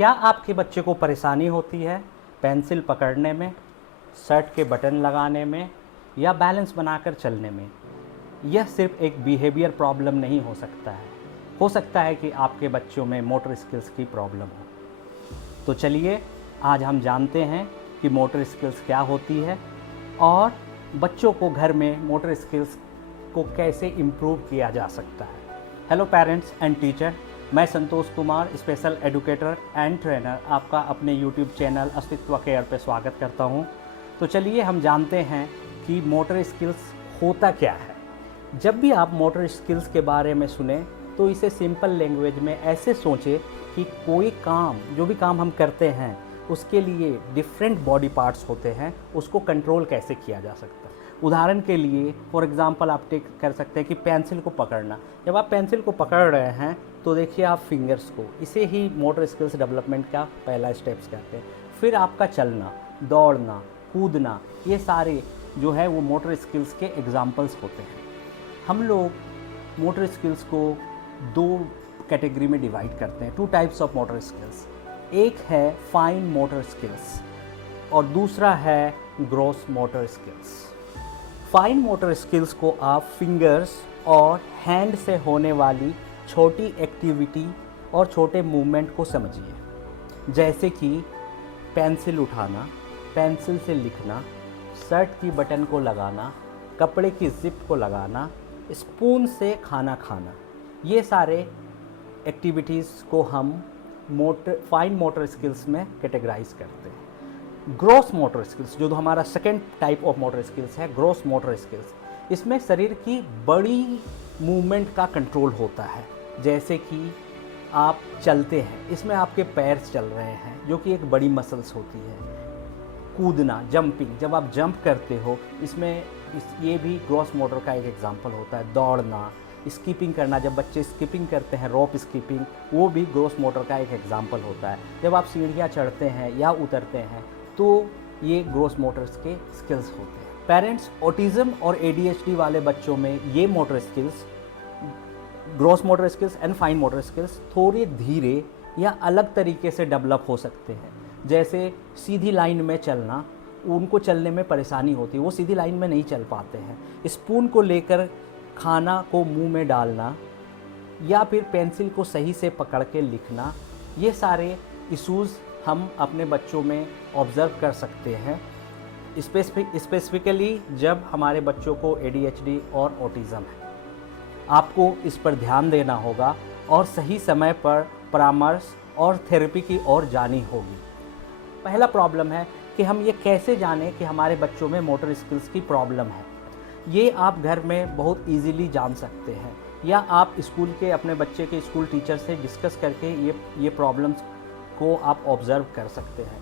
क्या आपके बच्चे को परेशानी होती है पेंसिल पकड़ने में, शर्ट के बटन लगाने में या बैलेंस बनाकर चलने में? यह सिर्फ एक बिहेवियर प्रॉब्लम नहीं हो सकता है कि आपके बच्चों में मोटर स्किल्स की प्रॉब्लम हो। तो चलिए आज हम जानते हैं कि मोटर स्किल्स क्या होती है और बच्चों को घर में मोटर स्किल्स को कैसे इम्प्रूव किया जा सकता है। हेलो पेरेंट्स एंड टीचर, मैं Santosh Kumar, special educator and trainer, आपका अपने यूट्यूब चैनल अस्तित्व केयर पे स्वागत करता हूं। तो चलिए हम जानते हैं कि मोटर स्किल्स होता क्या है। जब भी आप मोटर स्किल्स के बारे में सुने तो इसे सिंपल लैंग्वेज में ऐसे सोचें कि कोई काम, जो भी काम हम करते हैं उसके लिए डिफरेंट बॉडी पार्ट्स होते हैं, उसको कंट्रोल कैसे किया जा सकता है। उदाहरण के लिए फॉर एग्जांपल आप टेक कर सकते हैं कि पेंसिल को पकड़ना। जब आप पेंसिल को पकड़ रहे हैं तो देखिए आप फिंगर्स को, इसे ही मोटर स्किल्स डेवलपमेंट का पहला स्टेप्स कहते हैं। फिर आपका चलना, दौड़ना, कूदना, ये सारे जो है वो मोटर स्किल्स के एग्जाम्पल्स होते हैं। हम लोग मोटर स्किल्स को दो कैटेगरी में डिवाइड करते हैं, two types of motor skills. एक है फाइन मोटर स्किल्स और दूसरा है gross motor skills. Fine motor skills को आप फिंगर्स और हैंड से होने वाली छोटी एक्टिविटी और छोटे मूवमेंट को समझिए, जैसे कि पेंसिल उठाना, पेंसिल से लिखना, शर्ट की बटन को लगाना, कपड़े की जिप को लगाना, स्पून से खाना खाना। ये सारे एक्टिविटीज़ को हम फाइन मोटर स्किल्स में कैटेगराइज करते हैं। ग्रॉस मोटर स्किल्स जो हमारा second type of motor skills है, ग्रॉस मोटर स्किल्स, इसमें शरीर की बड़ी मूवमेंट का कंट्रोल होता है। जैसे कि आप चलते हैं, इसमें आपके पैर चल रहे हैं जो कि एक बड़ी मसल्स होती है। कूदना, जंपिंग, जब आप जंप करते हो इसमें ये भी ग्रॉस मोटर का एक एग्जांपल होता है। दौड़ना, स्कीपिंग करना, जब बच्चे स्कीपिंग करते हैं, रोप स्कीपिंग, वो भी ग्रॉस मोटर का एक एग्जांपल होता है। जब आप सीढ़ियाँ चढ़ते हैं या उतरते हैं तो ये ग्रॉस मोटर्स के स्किल्स होते हैं। पेरेंट्स, ऑटिज़म और ADHD वाले बच्चों में ये motor skills, gross motor skills and fine motor skills, थोड़े धीरे या अलग तरीके से डेवलप हो सकते हैं। जैसे सीधी लाइन में चलना, उनको चलने में परेशानी होती है, वो सीधी लाइन में नहीं चल पाते हैं। स्पून को लेकर खाना को मुंह में डालना या फिर पेंसिल को सही से पकड़ के लिखना, ये सारे इश्यूज़ हम अपने बच्चों में ऑब्ज़र्व कर सकते हैं। स्पेसिफिकली जब हमारे बच्चों को ADHD और ऑटिज़म है, आपको इस पर ध्यान देना होगा और सही समय पर परामर्श और थेरेपी की ओर जानी होगी। पहला प्रॉब्लम है कि हम ये कैसे जानें कि हमारे बच्चों में मोटर स्किल्स की प्रॉब्लम है। ये आप घर में बहुत इजीली जान सकते हैं या आप स्कूल के अपने बच्चे के स्कूल टीचर से डिस्कस करके ये प्रॉब्लम्स को आप ऑब्ज़र्व कर सकते हैं।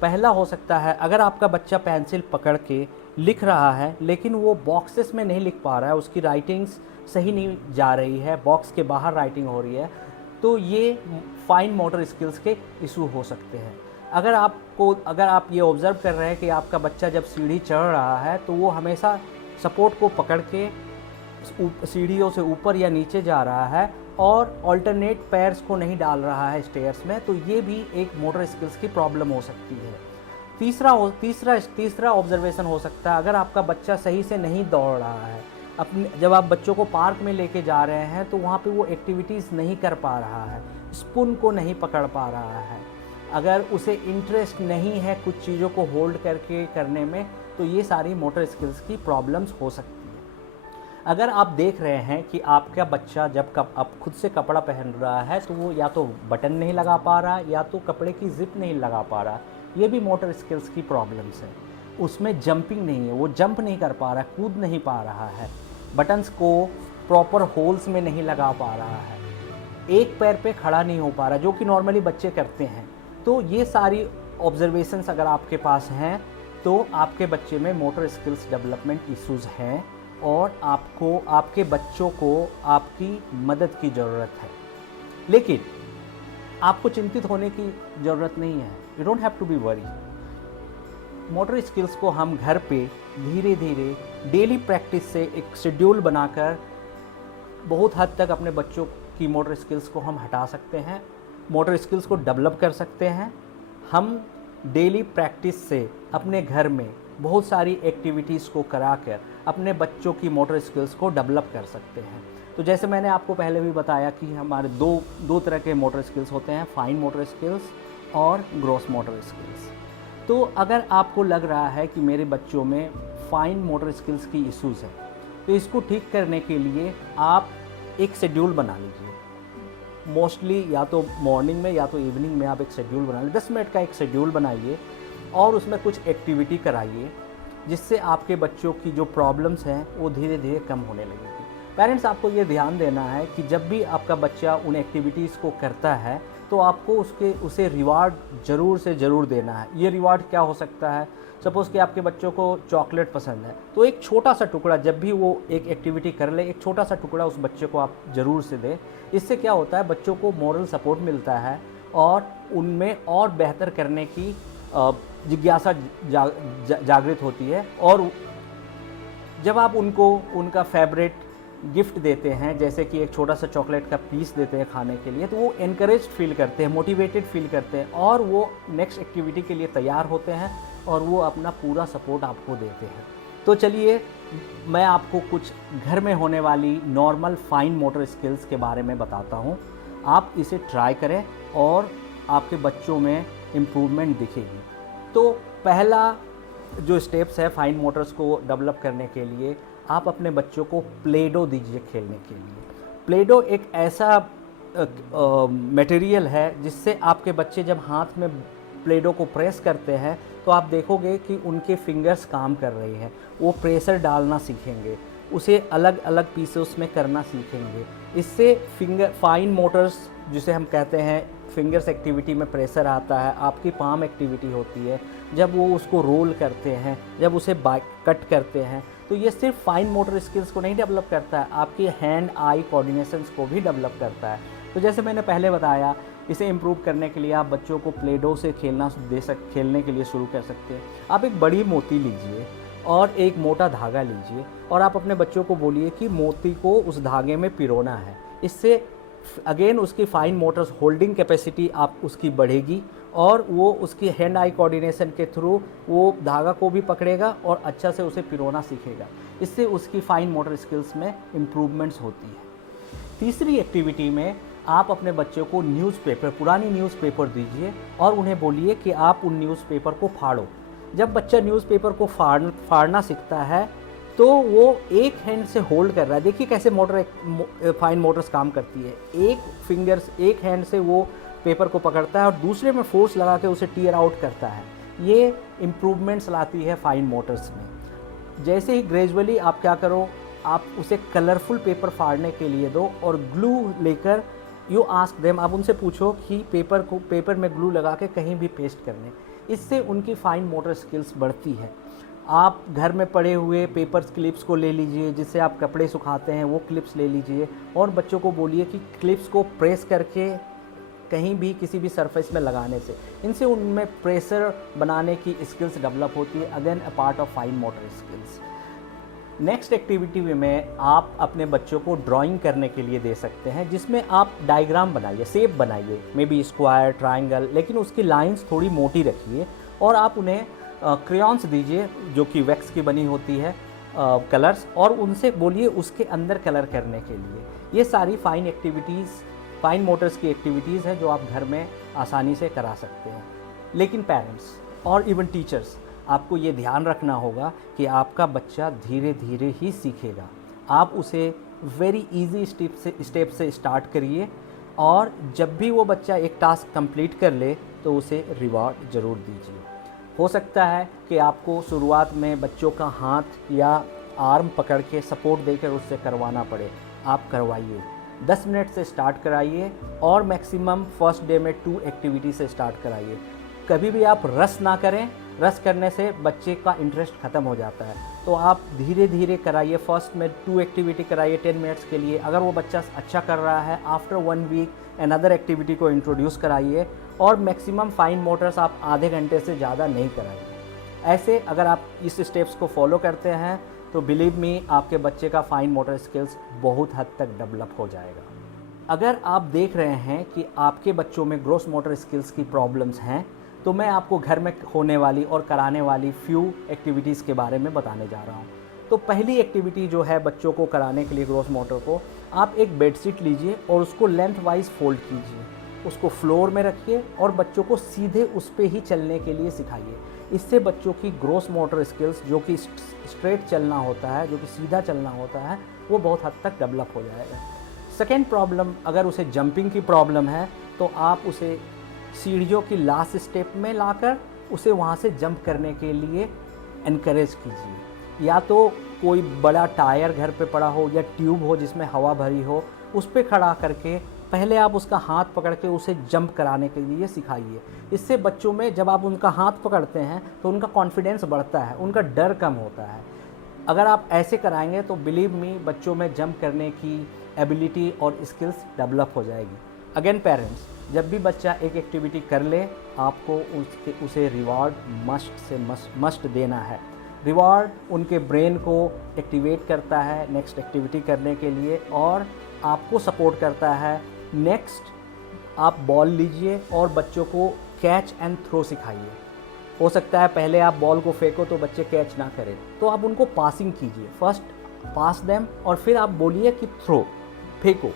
पहला हो सकता है, अगर आपका बच्चा पेंसिल पकड़ के लिख रहा है लेकिन वो बॉक्सेस में नहीं लिख पा रहा है, उसकी राइटिंग्स सही नहीं जा रही है, बॉक्स के बाहर राइटिंग हो रही है, तो ये फाइन मोटर स्किल्स के इशू हो सकते हैं। अगर आप ये ऑब्ज़र्व कर रहे हैं कि आपका बच्चा जब सीढ़ी चढ़ रहा है तो वो हमेशा सपोर्ट को पकड़ के सीढ़ियों से ऊपर या नीचे जा रहा है और ऑल्टरनेट पैर्स को नहीं डाल रहा है स्टेयर्स में, तो ये भी एक मोटर स्किल्स की प्रॉब्लम हो सकती है। तीसरा ऑब्जर्वेशन हो सकता है, अगर आपका बच्चा सही से नहीं दौड़ रहा है, जब आप बच्चों को पार्क में लेके जा रहे हैं तो वहाँ पे वो एक्टिविटीज़ नहीं कर पा रहा है, स्पून को नहीं पकड़ पा रहा है, अगर उसे इंटरेस्ट नहीं है कुछ चीज़ों को होल्ड करके करने में, तो ये सारी मोटर स्किल्स की प्रॉब्लम्स हो सकती है। अगर आप देख रहे हैं कि आपका बच्चा जब अब खुद से कपड़ा पहन रहा है तो वो या तो बटन नहीं लगा पा रहा या तो कपड़े की जिप नहीं लगा पा रहा, ये भी मोटर स्किल्स की प्रॉब्लम्स है। उसमें जंपिंग नहीं है, वो जंप नहीं कर पा रहा, कूद नहीं पा रहा है, बटन्स को प्रॉपर होल्स में नहीं लगा पा रहा है, एक पैर पे खड़ा नहीं हो पा रहा, जो कि नॉर्मली बच्चे करते हैं। तो ये सारी ऑब्जर्वेशंस अगर आपके पास हैं तो आपके बच्चे में मोटर स्किल्स डेवलपमेंट इश्यूज़ हैं और आपके बच्चों को आपकी मदद की ज़रूरत है। लेकिन आपको चिंतित होने की ज़रूरत नहीं है, you don't have to be worry. Motor skills को हम घर पे धीरे धीरे डेली प्रैक्टिस से एक शेड्यूल बनाकर बहुत हद तक अपने बच्चों की मोटर स्किल्स को हम हटा सकते हैं। मोटर स्किल्स को डेवलप कर सकते हैं। हम डेली प्रैक्टिस से अपने घर में बहुत सारी एक्टिविटीज़ को कराकर अपने बच्चों की मोटर स्किल्स को डेवलप कर सकते हैं। तो जैसे मैंने आपको पहले भी बताया कि हमारे दो तरह के मोटर स्किल्स होते हैं, फाइन मोटर स्किल्स और ग्रॉस मोटर स्किल्स। तो अगर आपको लग रहा है कि मेरे बच्चों में फाइन मोटर स्किल्स की इश्यूज़ है, तो इसको ठीक करने के लिए आप एक शेड्यूल बना लीजिए। मोस्टली या तो मॉर्निंग में या तो इवनिंग में आप एक शेड्यूल बना लीजिए, 10 मिनट का एक शेड्यूल बनाइए और उसमें कुछ एक्टिविटी कराइए, जिससे आपके बच्चों की जो प्रॉब्लम्स हैं वो धीरे धीरे कम होने लगेगी। पेरेंट्स, आपको ये ध्यान देना है कि जब भी आपका बच्चा उन एक्टिविटीज़ को करता है तो आपको उसे रिवार्ड ज़रूर से ज़रूर देना है। ये रिवार्ड क्या हो सकता है? सपोज़ कि आपके बच्चों को चॉकलेट पसंद है, तो एक छोटा सा टुकड़ा, जब भी वो एक एक्टिविटी कर ले, एक छोटा सा टुकड़ा उस बच्चे को आप ज़रूर से दें। इससे क्या होता है, बच्चों को मॉरल सपोर्ट मिलता है और उनमें और बेहतर करने की जिज्ञासा जागृत होती है। और जब आप उनको उनका फेवरेट गिफ्ट देते हैं, जैसे कि एक छोटा सा चॉकलेट का पीस देते हैं खाने के लिए, तो वो एनकरेज फील करते हैं, मोटिवेटेड फील करते हैं और वो नेक्स्ट एक्टिविटी के लिए तैयार होते हैं और वो अपना पूरा सपोर्ट आपको देते हैं। तो चलिए, मैं आपको कुछ घर में होने वाली नॉर्मल फाइन मोटर स्किल्स के बारे में बताता हूँ। आप इसे ट्राई करें और आपके बच्चों में इम्प्रूवमेंट दिखेगी। तो पहला जो स्टेप्स है फाइन मोटर्स को डेवलप करने के लिए, आप अपने बच्चों को प्ले डो दीजिए खेलने के लिए। प्ले डो एक ऐसा मटेरियल है जिससे आपके बच्चे जब हाथ में प्ले डो को प्रेस करते हैं तो आप देखोगे कि उनके फिंगर्स काम कर रही हैं, वो प्रेशर डालना सीखेंगे, उसे अलग अलग पीसेस में करना सीखेंगे। इससे फाइन मोटर्स, जिसे हम कहते हैं फिंगर्स एक्टिविटी में प्रेशर आता है, आपकी पाम एक्टिविटी होती है, जब वो उसको रोल करते हैं, जब उसे कट करते हैं, तो ये सिर्फ फाइन मोटर स्किल्स को नहीं डेवलप करता है, आपकी हैंड आई कोऑर्डिनेशंस को भी डेवलप करता है। तो जैसे मैंने पहले बताया, इसे इम्प्रूव करने के लिए आप बच्चों को प्ले डो से खेलने के लिए शुरू कर सकते हैं। आप एक बड़ी मोती लीजिए और एक मोटा धागा लीजिए और आप अपने बच्चों को बोलिए कि मोती को उस धागे में पिरोना है। इससे अगेन उसकी फाइन मोटर्स होल्डिंग कैपेसिटी आप उसकी बढ़ेगी और वो उसकी हैंड आई कोऑर्डिनेशन के थ्रू वो धागा को भी पकड़ेगा और अच्छा से उसे पिरोना सीखेगा। इससे उसकी फाइन मोटर स्किल्स में इम्प्रूवमेंट्स होती है। तीसरी एक्टिविटी में आप अपने बच्चों को न्यूज़पेपर, पुरानी न्यूज़पेपर दीजिए और उन्हें बोलिए कि आप उन न्यूज़पेपर को फाड़ो। जब बच्चा न्यूज़पेपर को फाड़ना सीखता है तो वो एक हैंड से होल्ड कर रहा है। देखिए कैसे फाइन मोटर्स काम करती है। एक हैंड से वो पेपर को पकड़ता है और दूसरे में फोर्स लगा के उसे टीयर आउट करता है। ये इम्प्रूवमेंट्स लाती है फाइन मोटर्स में। जैसे ही ग्रेजुअली आप क्या करो, आप उसे कलरफुल पेपर फाड़ने के लिए दो और ग्लू लेकर यू आस्क देम, आप उनसे पूछो कि पेपर में ग्लू लगा के कहीं भी पेस्ट करने। इससे उनकी फाइन मोटर स्किल्स बढ़ती है। आप घर में पड़े हुए पेपर क्लिप्स को ले लीजिए, जिससे आप कपड़े सुखाते हैं, वो क्लिप्स ले लीजिए और बच्चों को बोलिए कि क्लिप्स को प्रेस करके कहीं भी किसी भी सरफेस में लगाने से, इनसे उनमें प्रेशर बनाने की स्किल्स डेवलप होती है। Again a part of fine motor skills. Next activity में आप अपने बच्चों को ड्राइंग करने के लिए दे सकते हैं, जिसमें आप डायग्राम बनाइए, शेप बनाइए, मे बी स्क्वायर, ट्रायंगल, लेकिन उसकी लाइंस थोड़ी मोटी रखिए और आप उन्हें क्रेयॉन्स दीजिए जो कि वैक्स की बनी होती है, कलर्स, और उनसे बोलिए उसके अंदर कलर करने के लिए। ये सारी फाइन मोटर्स की एक्टिविटीज़ हैं जो आप घर में आसानी से करा सकते हैं। लेकिन पेरेंट्स और इवन टीचर्स, आपको ये ध्यान रखना होगा कि आपका बच्चा धीरे धीरे ही सीखेगा। आप उसे वेरी इजी स्टेप से स्टार्ट करिए और जब भी वो बच्चा एक टास्क कंप्लीट कर ले तो उसे रिवॉर्ड ज़रूर दीजिए। हो सकता है कि आपको शुरुआत में बच्चों का हाथ या आर्म पकड़ के सपोर्ट देकर उससे करवाना पड़े, आप करवाइए। 10 मिनट से स्टार्ट कराइए और मैक्सिमम फर्स्ट डे में 2 एक्टिविटी से स्टार्ट कराइए। कभी भी आप रश ना करें, रश करने से बच्चे का इंटरेस्ट ख़त्म हो जाता है। तो आप धीरे धीरे कराइए। फर्स्ट में 2 एक्टिविटी कराइए 10 मिनट्स के लिए। अगर वो बच्चा अच्छा कर रहा है, आफ्टर 1 वीक अनदर एक्टिविटी को इंट्रोड्यूस कराइए और मैक्सिमम फाइन मोटर्स आप आधे घंटे से ज़्यादा नहीं कराइए। ऐसे अगर आप इस स्टेप्स को फॉलो करते हैं तो बिलीव मी, आपके बच्चे का फाइन मोटर स्किल्स बहुत हद तक डेवलप हो जाएगा। अगर आप देख रहे हैं कि आपके बच्चों में ग्रॉस मोटर स्किल्स की प्रॉब्लम्स हैं, तो मैं आपको घर में होने वाली और कराने वाली फ्यू एक्टिविटीज़ के बारे में बताने जा रहा हूँ। तो पहली एक्टिविटी जो है बच्चों को कराने के लिए ग्रॉस मोटर को, आप एक बेडशीट लीजिए और उसको लेंथ वाइज फोल्ड कीजिए, उसको फ्लोर में रखिए और बच्चों को सीधे उस पर ही चलने के लिए सिखाइए। इससे बच्चों की ग्रॉस मोटर स्किल्स, जो कि स्ट्रेट चलना होता है, जो कि सीधा चलना होता है, वो बहुत हद तक डेवलप हो जाएगा। सेकेंड प्रॉब्लम, अगर उसे जंपिंग की प्रॉब्लम है तो आप उसे सीढ़ियों की लास्ट स्टेप में लाकर उसे वहाँ से जंप करने के लिए इनकरेज कीजिए। या तो कोई बड़ा टायर घर पे पड़ा हो या ट्यूब हो जिसमें हवा भरी हो, उस पर खड़ा करके पहले आप उसका हाथ पकड़ के उसे जंप कराने के लिए सिखाइए। इससे बच्चों में जब आप उनका हाथ पकड़ते हैं तो उनका कॉन्फिडेंस बढ़ता है, उनका डर कम होता है। अगर आप ऐसे कराएंगे तो बिलीव मी, बच्चों में जंप करने की एबिलिटी और स्किल्स डेवलप हो जाएगी। अगेन पेरेंट्स, जब भी बच्चा एक एक्टिविटी कर ले, आपको उसे रिवॉर्ड मस्ट देना है। रिवॉर्ड उनके ब्रेन को एक्टिवेट करता है नेक्स्ट एक्टिविटी करने के लिए और आपको सपोर्ट करता है। नेक्स्ट, आप बॉल लीजिए और बच्चों को कैच एंड थ्रो सिखाइए। हो सकता है पहले आप बॉल को फेंको तो बच्चे कैच ना करें, तो आप उनको पासिंग कीजिए। फर्स्ट पास देम और फिर आप बोलिए कि थ्रो, फेंको।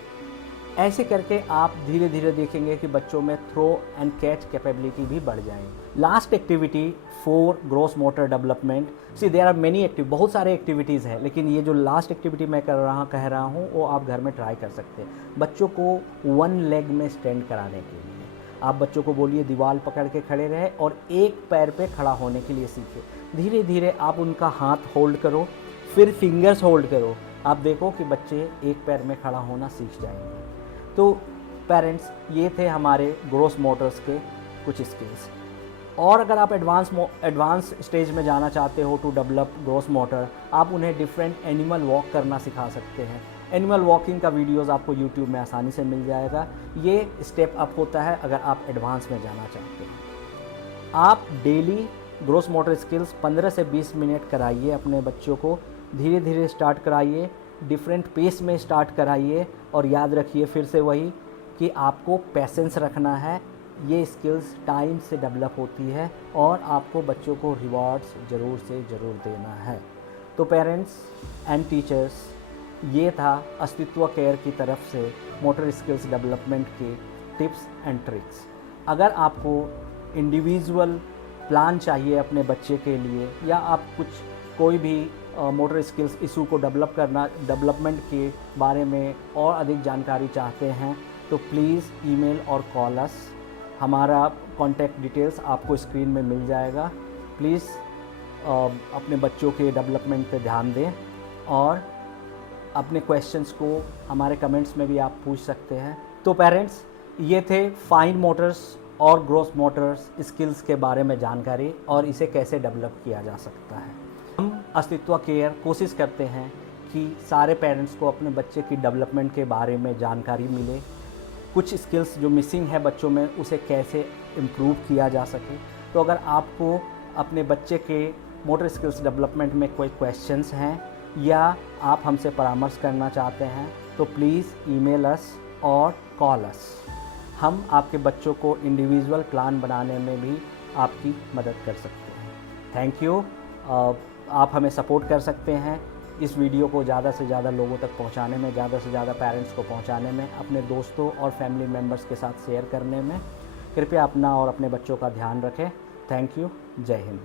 ऐसे करके आप धीरे धीरे देखेंगे कि बच्चों में थ्रो एंड कैच कैपेबिलिटी भी बढ़ जाएंगी। Last activity for gross motor development, see there are many बहुत सारे एक्टिविटीज़ हैं, लेकिन ये जो लास्ट एक्टिविटी मैं कह रहा हूँ वो आप घर में ट्राई कर सकते हैं। बच्चों को वन लेग में स्टैंड कराने के लिए आप बच्चों को बोलिए दीवार पकड़ के खड़े रहे और एक पैर पे खड़ा होने के लिए सीखे। धीरे धीरे आप उनका हाथ होल्ड करो, फिर फिंगर्स होल्ड करो। आप देखो कि बच्चे एक पैर में खड़ा होना सीख जाएंगे। तो पेरेंट्स, ये थे हमारे ग्रॉस मोटर्स के कुछ स्किल्स। और अगर आप एडवांस स्टेज में जाना चाहते हो टू डेवलप ग्रॉस मोटर, आप उन्हें डिफरेंट एनिमल वॉक करना सिखा सकते हैं। एनिमल वॉकिंग का वीडियोस आपको यूट्यूब में आसानी से मिल जाएगा। ये स्टेप अप होता है अगर आप एडवांस में जाना चाहते हैं। आप डेली ग्रॉस मोटर स्किल्स 15 से 20 मिनट कराइए अपने बच्चों को। धीरे धीरे स्टार्ट कराइए, डिफरेंट पेस में स्टार्ट कराइए और याद रखिए फिर से वही कि आपको पेशेंस रखना है। ये स्किल्स टाइम से डेवलप होती है और आपको बच्चों को रिवॉर्ड्स ज़रूर से ज़रूर देना है। तो पेरेंट्स एंड टीचर्स, ये था अस्तित्व केयर की तरफ से मोटर स्किल्स डेवलपमेंट के टिप्स एंड ट्रिक्स। अगर आपको इंडिविजुअल प्लान चाहिए अपने बच्चे के लिए, या आप कोई भी मोटर स्किल्स इशू को डेवलपमेंट के बारे में और अधिक जानकारी चाहते हैं, तो प्लीज़ ईमेल और कॉल अस। हमारा कॉन्टैक्ट डिटेल्स आपको स्क्रीन में मिल जाएगा। प्लीज़ अपने बच्चों के डेवलपमेंट पे ध्यान दें और अपने क्वेश्चंस को हमारे कमेंट्स में भी आप पूछ सकते हैं। तो पेरेंट्स, ये थे फाइन मोटर्स और ग्रॉस मोटर्स स्किल्स के बारे में जानकारी और इसे कैसे डेवलप किया जा सकता है। हम अस्तित्व केयर कोशिश करते हैं कि सारे पेरेंट्स को अपने बच्चे की डेवलपमेंट के बारे में जानकारी मिले। कुछ स्किल्स जो मिसिंग है बच्चों में, उसे कैसे इम्प्रूव किया जा सके। तो अगर आपको अपने बच्चे के मोटर स्किल्स डेवलपमेंट में कोई क्वेश्चंस हैं या आप हमसे परामर्श करना चाहते हैं, तो प्लीज़ ईमेल अस और कॉल अस। हम आपके बच्चों को इंडिविजुअल प्लान बनाने में भी आपकी मदद कर सकते हैं। Thank you. आप हमें सपोर्ट कर सकते हैं इस वीडियो को ज़्यादा से ज़्यादा लोगों तक पहुंचाने में, ज़्यादा से ज़्यादा पेरेंट्स को पहुंचाने में, अपने दोस्तों और फैमिली मेम्बर्स के साथ शेयर करने में। कृपया अपना और अपने बच्चों का ध्यान रखें। Thank you. जय हिंद।